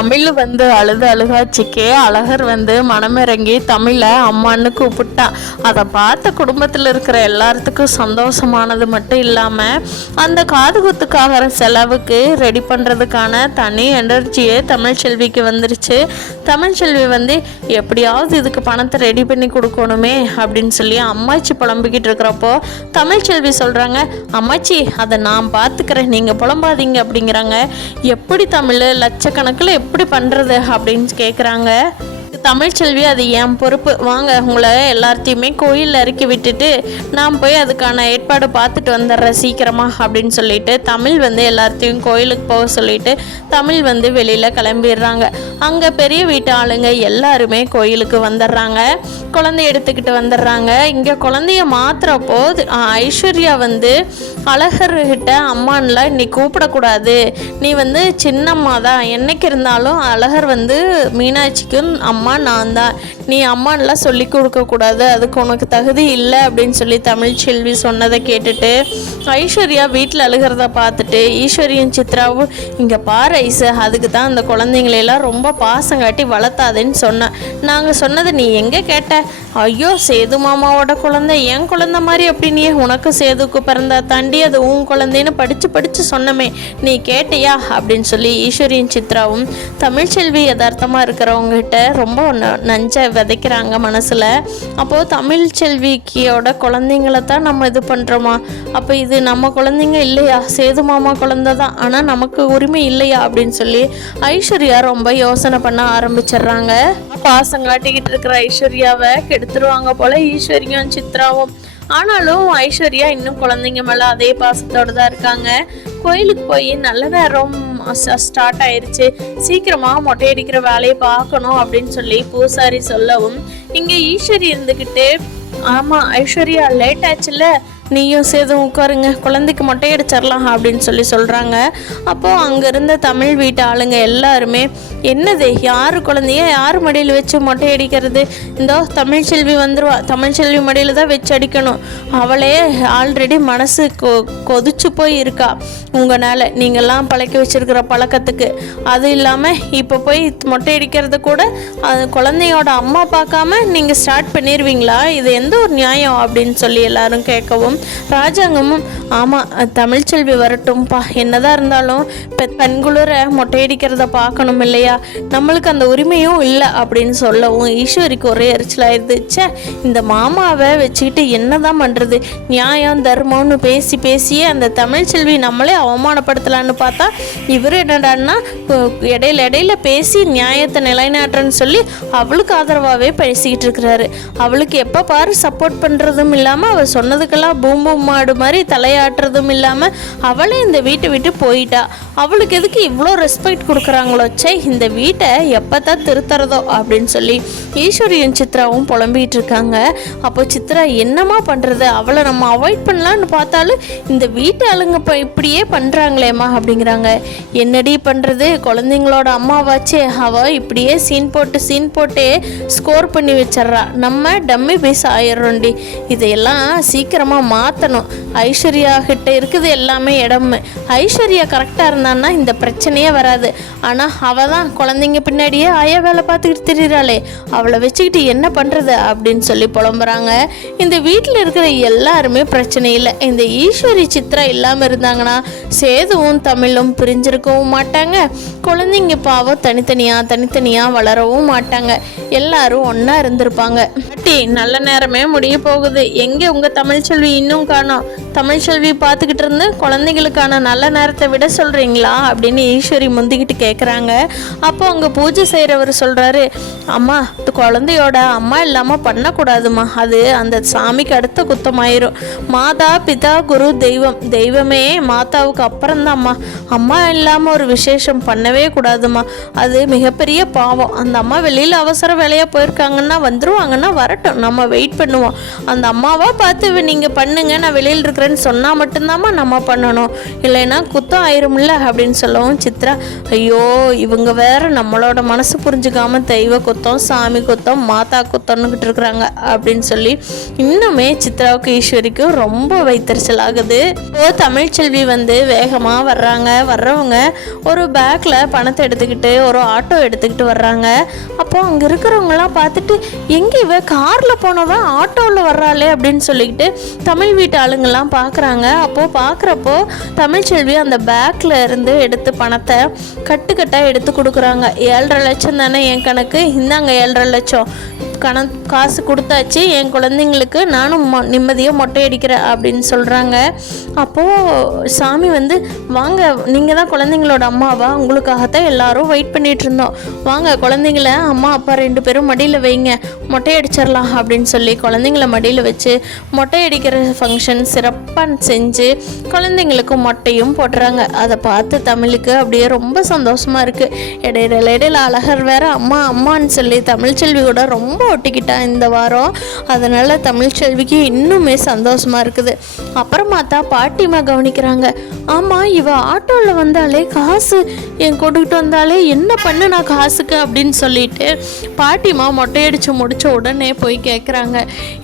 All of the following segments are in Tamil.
தமிழ் வந்து அழுகாச்சிக்கே அழகர் வந்து மனமிறங்கி தமிழை அம்மான்னு கூப்பிட்டான். அதை பார்த்த குடும்பத்தில் இருக்கிற எல்லாத்துக்கும் சந்தோஷமானது மட்டும் இல்லாமல் அந்த காதுகுத்துக்காகிற செலவுக்கு ரெடி பண்ணுறதுக்கான தனி எனர்ஜியே தமிழ்ச்செல்விக்கு வந்துருச்சு. தமிழ்ச்செல்வி வந்து எப்படியாவது இதுக்கு பணத்தை ரெடி பண்ணி கொடுக்கணுமே அப்படின்னு சொல்லி அம்மாச்சி புலம்பிக்கிட்டு இருக்கிறப்போ தமிழ்ச்செல்வி சொல்கிறாங்க, அம்மாச்சி அதை நான் பார்த்துக்கிறேன், நீங்கள் புலம்பாதீங்க அப்படிங்கிறாங்க. எப்படி தமிழ் லட்சக்கணக்கில் எப்படி பண்ணுறது அப்படின்னு கேட்குறாங்க. தமிழ்ச்செல்வி அது என் பொறுப்பு, வாங்க உங்களை எல்லாத்தையுமே கோயிலில் இறக்கி விட்டுட்டு நான் போய் அதுக்கான ஏற்பாடு பார்த்துட்டு வந்துடுறேன் சீக்கிரமா அப்படின்னு சொல்லிட்டு தமிழ் வந்து எல்லாத்தையும் கோயிலுக்கு போக சொல்லிட்டு தமிழ் வந்து வெளியில் கிளம்பிடுறாங்க. அங்கே பெரிய வீட்டு ஆளுங்க எல்லாருமே கோயிலுக்கு வந்துடுறாங்க, குழந்தை எடுத்துக்கிட்டு வந்துடுறாங்க. இங்கே குழந்தைய மாத்திரப்போ ஐஸ்வர்யா வந்து அழகர்கிட்ட அம்மான்ல நீ கூப்பிடக்கூடாது, நீ வந்து சின்னம்மா தான், என்னைக்கு இருந்தாலும் அழகர் வந்து மீனாட்சிக்கும் அம்மா நான் தான், நீ அம்மான்லாம் சொல்லி கொடுக்கக்கூடாது, அதுக்கு உனக்கு தகுதி இல்லை அப்படின்னு சொல்லி தமிழ்ச்செல்வி சொன்னதை கேட்டுட்டு ஐஸ்வர்யா வீட்டில் அழுகிறத பார்த்துட்டு ஈஸ்வரியும் சித்ராவும் இங்கே பாரு ஐசு, அதுக்கு தான் அந்த குழந்தைங்களெல்லாம் ரொம்ப பாசம் காட்டி வளர்த்தாதுன்னு சொன்னேன், நாங்கள் சொன்னதை நீ எங்கே கேட்ட, ஐயோ சேது மாமாவோட குழந்தை என் குழந்தை மாதிரி அப்படின்னு உனக்கு சேதுக்கு பிறந்தா தாண்டி அது உன் குழந்தைன்னு படித்து சொன்னமே, நீ கேட்டியா அப்படின்னு சொல்லி ஈஸ்வரியும் சித்ராவும் தமிழ்ச்செல்வி யதார்த்தமாக இருக்கிறவங்ககிட்ட ரொம்ப நஞ்சை விதைக்கிறாங்க மனசில். அப்போது தமிழ்ச்செல்விக்கியோட குழந்தைங்கள தான் நம்ம இது பண்ணுறோமா, அப்போ இது நம்ம குழந்தைங்க இல்லையா, சேது மாமா குழந்தை தான், ஆனால் நமக்கு உரிமை இல்லையா அப்படின்னு சொல்லி ஐஸ்வர்யா ரொம்ப யோசனை பண்ண ஆரம்பிச்சிடுறாங்க. பாசம் காட்டிக்கிட்டு இருக்கிற ஐஸ்வர்யாவை கெடுத்துருவாங்க போல ஈஸ்வரியும் சித்ராவும். ஆனாலும் ஐஸ்வர்யா இன்னும் குழந்தைங்க மேலே அதே பாசத்தோடு தான் இருக்காங்க. கோயிலுக்கு போய் நல்ல நேரம் ஸ்டார்ட் ஆயிடுச்சு, சீக்கிரமாக மொட்டையடிக்கிற வேலையை பார்க்கணும் அப்படின்னு சொல்லி பூசாரி சொல்லவும் இங்கே ஈஸ்வரி இருந்துக்கிட்டு, ஆமாம் ஐஸ்வர்யா லேட் ஆச்சுல்ல, நீயும் சேதும் உட்காருங்க, குழந்தைக்கு மொட்டை அடிச்சிடலாம் அப்படின்னு சொல்லி சொல்கிறாங்க. அப்போது அங்கே இருந்த தமிழ் வீட்டு ஆளுங்க எல்லாருமே என்னது யார் குழந்தைய யார் மடியில் வச்சு மொட்டை அடிக்கிறது, இந்தோ தமிழ்ச்செல்வி வந்துடுவா, தமிழ்ச்செல்வி மடியில் தான் வச்சு அடிக்கணும், அவளே ஆல்ரெடி மனசு கொதிச்சு போய் இருக்கா உங்களால், நீங்கள்லாம் பழக்கி வச்சுருக்கிற பழக்கத்துக்கு, அது இல்லாமல் இப்போ போய் மொட்டை அடிக்கிறது கூட குழந்தையோட அம்மா பார்க்காம நீங்கள் ஸ்டார்ட் பண்ணிடுவீங்களா, இது எந்த ஒரு நியாயம் அப்படின்னு சொல்லி எல்லாரும் கேட்கவும் ராஜாங்கமும் ஆமாம் தமிழ்ச்செல்வி வரட்டும்பா, என்னதான் இருந்தாலும் பெண்குளிர மொட்டையடிக்கிறத பார்க்கணும் இல்லையா, நம்மளுக்கு அந்த உரிமையும் இல்லை அப்படின்னு சொல்லவும் ஈஸ்வரிக்கு ஒரே எரிச்சலாயிருந்துச்சே, இந்த மாமாவை வச்சுக்கிட்டு என்னதான் பண்ணுறது, நியாயம் தர்மம்னு பேசியே அந்த தமிழ்ச்செல்வி நம்மளே அவமானப்படுத்தலான்னு பார்த்தா இவர் என்னடான்னா இடையில பேசி நியாயத்தை நிலைநாட்டுறன்னு சொல்லி அவளுக்கு ஆதரவாகவே பேசிக்கிட்டு இருக்கிறாரு. அவளுக்கு எப்போ பாரு சப்போர்ட் பண்ணுறதும் இல்லாமல் அவள் சொன்னதுக்கெல்லாம் பூம்பூம் மாடு மாதிரி தலையாட்டுறதும் இல்லாமல் அவளே இந்த வீட்டை விட்டு போயிட்டா. அவளுக்கு எதுக்கு இவ்வளோ ரெஸ்பெக்ட் கொடுக்குறாங்களோ, சே இந்த வீட்டை எப்போ தான் திருத்துறதோ அப்படின்னு சொல்லி ஈஸ்வரியும் சித்ராவும் புலம்பிகிட்டு இருக்காங்க. அப்போ சித்ரா என்னமா பண்ணுறது, அவளை நம்ம அவாய்ட் பண்ணலான்னு பார்த்தாலும் இந்த வீட்டு ஆளுங்க இப்படியே பண்ணுறாங்களேம்மா அப்படிங்கிறாங்க. என்னடி பண்ணுறது, குழந்தைங்களோட அம்மாவாச்சே, அவள் இப்படியே சீன் போட்டே ஸ்கோர் பண்ணி வச்சிட்றா, நம்ம டம்மி பீஸ் ஆயிடுறோண்டி, இதையெல்லாம் சீக்கிரமாக மாற்றணும். ஐஸ்வர்யா கிட்ட இருக்குது எல்லாமே இடம், ஐஸ்வர்யா கரெக்டாக இருந்தான்னா இந்த பிரச்சனையே வராது. ஆனால் அவள் தான் குழந்தைங்க பின்னாடியே ஆயா வேலை பார்த்துக்கிட்டு திரிகிறாளே, அவளை வச்சுக்கிட்டு என்ன பண்ணுறது அப்படின்னு சொல்லி புலம்புறாங்க. இந்த வீட்டில் இருக்கிற எல்லாருமே பிரச்சனை இல்லை, இந்த ஈஸ்வரி சித்ரா இல்லாமல் இருந்தாங்கன்னா சேதுவும் தமிழும் பிரிஞ்சிருக்கவும் மாட்டாங்க, குழந்தைங்க பாவம் தனித்தனியாக வளரவும் மாட்டாங்க, எல்லாரும் ஒன்றா இருந்திருப்பாங்க. நல்ல நேரமே முடிய போகுது, எங்கே உங்கள் தமிழ்ச்செல்வி இன்னும் காணோம், தமிழ்ச்செல்வி பார்த்துக்கிட்டு இருந்து குழந்தைங்களுக்கான நல்ல நேரத்தை விட சொல்கிறீங்களா அப்படின்னு ஈஸ்வரி முந்திக்கிட்டு கேட்குறாங்க. அப்போ அங்கே பூஜை செய்கிறவர் சொல்கிறாரு, அம்மா குழந்தையோட அம்மா இல்லாமல் பண்ணக்கூடாதுமா, அது அந்த சாமிக்கு அடுத்த குத்தமாயிரும், மாதா பிதா குரு தெய்வமே மாதாவுக்கு அப்புறம்தான்ம்மா, அம்மா இல்லாமல் ஒரு விசேஷம் பண்ணவே கூடாதுமா, அது மிகப்பெரிய பாவம், அந்த அம்மா வெளியில் அவசர வேலையாக போயிருக்காங்கன்னா வந்துருவாங்கன்னா வரட்டும் வரட்டும், நம்ம வெயிட் பண்ணுவோம். அந்த அம்மாவாக பார்த்து நீங்கள் பண்ணுங்க, நான் வெளியில் இருக்கிறேன்னு சொன்னால் மட்டும்தாம்மா நம்ம பண்ணணும், இல்லைன்னா குத்தம் ஆயிரும்ல அப்படின்னு சொல்லவும் சித்ரா, ஐயோ இவங்க வேற நம்மளோட மனசு புரிஞ்சுக்காம தெய்வ குத்தம், சாமி குத்தம், மாதா குத்தம்னுக்கிட்டு இருக்கிறாங்க அப்படின்னு சொல்லி இன்னுமே சித்ராவுக்கு ஈஸ்வரிக்கு ரொம்ப வைத்தறிச்சல் ஆகுது. இப்போ தமிழ்ச்செல்வி வந்து வேகமாக வர்றவங்க ஒரு பேக்கில் பணத்தை எடுத்துக்கிட்டு ஒரு ஆட்டோ எடுத்துக்கிட்டு வர்றாங்க. அப்போது அங்கே இருக்கிறவங்களாம் பார்த்துட்டு எங்கே இவ காரில் போனவன் ஆட்டோவில் வர்றாளே அப்படின்னு சொல்லிக்கிட்டு தமிழ் வீட்டு ஆளுங்கள்லாம் பார்க்குறாங்க. அப்போது பார்க்குறப்போ தமிழ்ச்செல்வி அந்த பேக்கில் இருந்து எடுத்து பணத்தை கட்டுக்கட்டாக எடுத்து கொடுக்குறாங்க. 7.5 லட்சம் தானே என் கணக்கு, இந்தாங்க 7.5 லட்சம் காசு கொடுத்தாச்சு, என் குழந்தைங்களுக்கு நானும் நிம்மதியாக மொட்டை அடிக்கிறேன் அப்படின்னு சொல்கிறாங்க. அப்போது சாமி வந்து வாங்க, நீங்கள் தான் குழந்தைங்களோட அம்மாவா, உங்களுக்காகத்தான் எல்லாரும் வெயிட் பண்ணிகிட்டு இருந்தோம், வாங்க குழந்தைங்கள அம்மா அப்பா 2 பேரும் மடியில் வைங்க, மொட்டை அடிச்சிடலாம் அப்படின்னு சொல்லி குழந்தைங்கள மடியில் வச்சு மொட்டை அடிக்கிற ஃபங்க்ஷன் சிறப்பாக செஞ்சு குழந்தைங்களுக்கு மொட்டையும் போடுறாங்க. அதை பார்த்து தமிழுக்கு அப்படியே ரொம்ப சந்தோஷமாக இருக்குது. இடையில அழகர் வேற அம்மா அம்மான்னு சொல்லி தமிழ்ச்செல்வி கூட ரொம்ப ஒட்டிக்கிட்டா இந்த வாரம். அதனால் தமிழ்ச்செல்விக்கு இன்னுமே சந்தோஷமாக இருக்குது. அப்புறமா தான் பாட்டிமா கவனிக்கிறாங்க, ஆமாம் இவ ஆட்டோவில் வந்தாலே காசு என் கொண்டுகிட்டு வந்தாலே என்ன பண்ணு நான் காசுக்கு அப்படின்னு சொல்லிட்டு பாட்டிமா மொட்டையடிச்சு முடிச்ச உடனே போய் கேட்குறாங்க,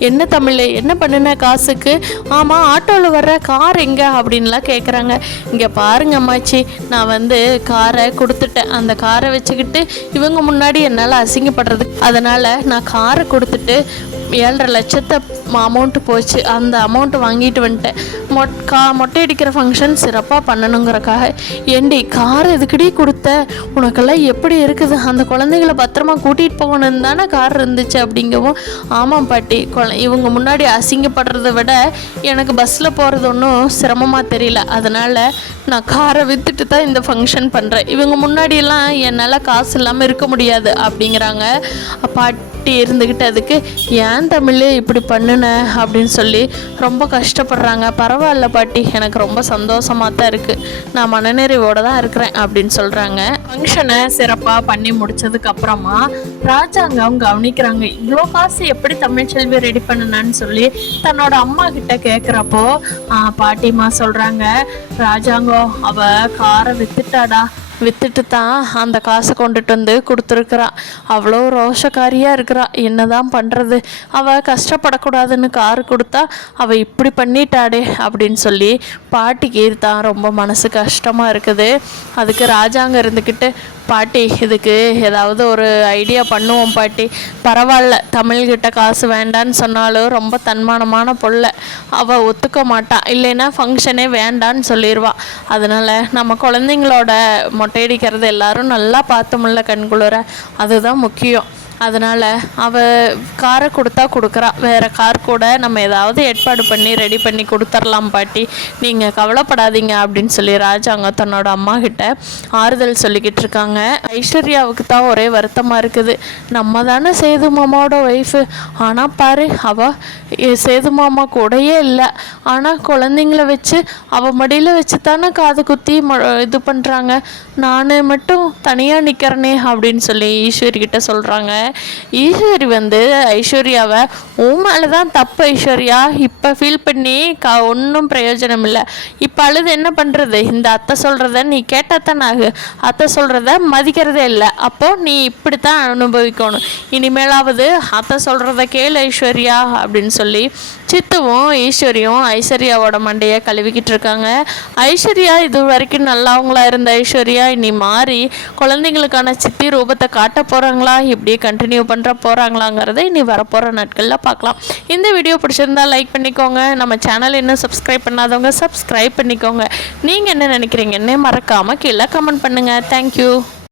என்ன தமிழ் என்ன பண்ணுன காசுக்கு, ஆமாம் ஆட்டோவில் வர்ற கார் எங்கே அப்படின்லாம் கேட்குறாங்க. இங்கே பாருங்க அம்மாச்சி, நான் வந்து காரை கொடுத்துட்டேன், அந்த காரை வச்சுக்கிட்டு இவங்க முன்னாடி என்னால் அசிங்கப்படுறது, அதனால் நான் காரை கொடுத்துட்டு 7.5 லட்சத்தை அமௌண்ட்டு போச்சு, அந்த அமௌண்ட்டு வாங்கிட்டு வந்துட்டேன், மொட்டை அடிக்கிற ஃபங்க்ஷன் சிறப்பாக பண்ணணுங்கிறக்காக. ஏண்டி கார் எதுக்கடி கொடுத்த, உனக்கெல்லாம் எப்படி இருக்குது, அந்த குழந்தைங்கள பத்திரமா கூட்டிகிட்டு போகணுன்னு தானே கார் இருந்துச்சு அப்படிங்கவும், ஆமாம் பாட்டி, இவங்க முன்னாடி அசிங்கப்படுறத விட எனக்கு பஸ்ஸில் போகிறது ஒன்றும் சிரமமாக தெரியல, அதனால் நான் காரை விற்றுட்டு தான் இந்த ஃபங்க்ஷன் பண்ணுறேன், இவங்க முன்னாடியெல்லாம் என்னால் காசு இல்லாமல் இருக்க முடியாது அப்படிங்கிறாங்க. பாட்டி இருந்துக்கிட்டு அதுக்கு ஏன் தமிழ் இப்படி பண்ணுன அப்படின்னு சொல்லி ரொம்ப கஷ்டப்படுறாங்க. பரவாயில்ல பாட்டி, எனக்கு ரொம்ப சந்தோஷமாக தான் இருக்குது, நான் மனநிறைவோடு தான் இருக்கிறேன் அப்படின்னு சொல்கிறாங்க. ஃபங்க்ஷனை சிறப்பாக பண்ணி முடிச்சதுக்கப்புறமா ராஜாங்கம் கவனிக்கிறாங்க, இவ்வளோ காசு எப்படி தமிழ்ச்செல்வி ரெடி பண்ணுனான்னு சொல்லி தன்னோட அம்மா கிட்ட கேட்குறப்போ பாட்டிமா சொல்கிறாங்க, ராஜாங்கம் அவள் காரை விற்றுட்டு தான் அந்த காசை கொண்டுட்டு வந்து கொடுத்துருக்குறான், அவ்வளோ ரோஷக்காரியாக இருக்கிறா, என்ன தான் பண்ணுறது, அவள் கஷ்டப்படக்கூடாதுன்னு காரு கொடுத்தா அவள் இப்படி பண்ணிட்டாடே அப்படின்னு சொல்லி பாட்டிக்கு தான் ரொம்ப மனசு கஷ்டமாக இருக்குது. அதுக்கு ராஜாங்க இருந்துக்கிட்டு, பாட்டி இதுக்கு ஏதாவது ஒரு ஐடியா பண்ணுவோம் பாட்டி, பரவாயில்ல தமிழ்கிட்ட காசு வேண்டான்னு சொன்னாலும் ரொம்ப தன்மானமான பொல்ல, அவள் ஒத்துக்க மாட்டான், இல்லைன்னா ஃபங்க்ஷனே வேண்டான்னு சொல்லிடுவான், அதனால் நம்ம குழந்தைங்களோட மொட்டையடிக்கிறது எல்லாரும் நல்லா பார்த்தோம்ல கண்குளிர, அதுதான் முக்கியம், அதனால் அவள் காரை கொடுக்குறா, வேறு கார் கூட நம்ம ஏதாவது ஏற்பாடு பண்ணி ரெடி பண்ணி கொடுத்துர்லாம் பாட்டி, நீங்கள் கவலைப்படாதீங்க அப்படின்னு சொல்லி ராஜாங்க தன்னோட அம்மா கிட்ட ஆறுதல் சொல்லிக்கிட்டு இருக்காங்க. ஐஸ்வர்யாவுக்கு தான் ஒரே வருத்தமாக இருக்குது, நம்ம தானே சேது மாமாவோட ஒய்ஃபு, ஆனால் பாரு அவள் சேது மாமா கூடயே இல்லை, ஆனால் குழந்தைங்கள வச்சு அவள் மடியில் வச்சு தானே காது குத்தி இது பண்ணுறாங்க, நான் மட்டும் தனியாக நிற்கிறனே அப்படின்னு சொல்லி ஈஸ்வரி கிட்ட சொல்கிறாங்க. ஈஸ்வரி வந்து ஐஸ்வர்யாவை உன் மேலே தான் தப்பு ஐஸ்வர்யா, இப்போ ஃபீல் பண்ணி ஒன்றும் பிரயோஜனம் இல்லை, இப்போ அழுது என்ன பண்ணுறது, இந்த அத்தை சொல்கிறத நீ கேட்டால் தான் அத்தை சொல்கிறத மதிக்கிறதே இல்லை, அப்போது நீ இப்படி தான் அனுபவிக்கணும், இனிமேலாவது அத்தை சொல்கிறத கேளு ஐஸ்வர்யா அப்படின்னு சொல்லி சித்துவும் ஈஸ்வரியும் ஐஸ்வர்யாவோட மண்டையை கழுவிக்கிட்டு இருக்காங்க. ஐஸ்வர்யா இது வரைக்கும் நல்லவங்களா இருந்த ஐஸ்வர்யா இனி மாறி குழந்தைங்களுக்கான சித்தி ரூபத்தை காட்ட போகிறாங்களா, இப்படியே கண்டினியூ பண்ணுற போகிறாங்களாங்கிறத இனி வரப்போகிற நாட்களில் பார்க்கலாம். இந்த வீடியோ பிடிச்சிருந்தா லைக் பண்ணிக்கோங்க, நம்ம சேனல் இன்னும் சப்ஸ்கிரைப் பண்ணாதவங்க சப்ஸ்கிரைப் பண்ணிக்கோங்க, நீங்கள் என்ன நினைக்கிறீங்கன்னு மறக்காமல் கீழே கமெண்ட் பண்ணுங்கள். தேங்க்யூ.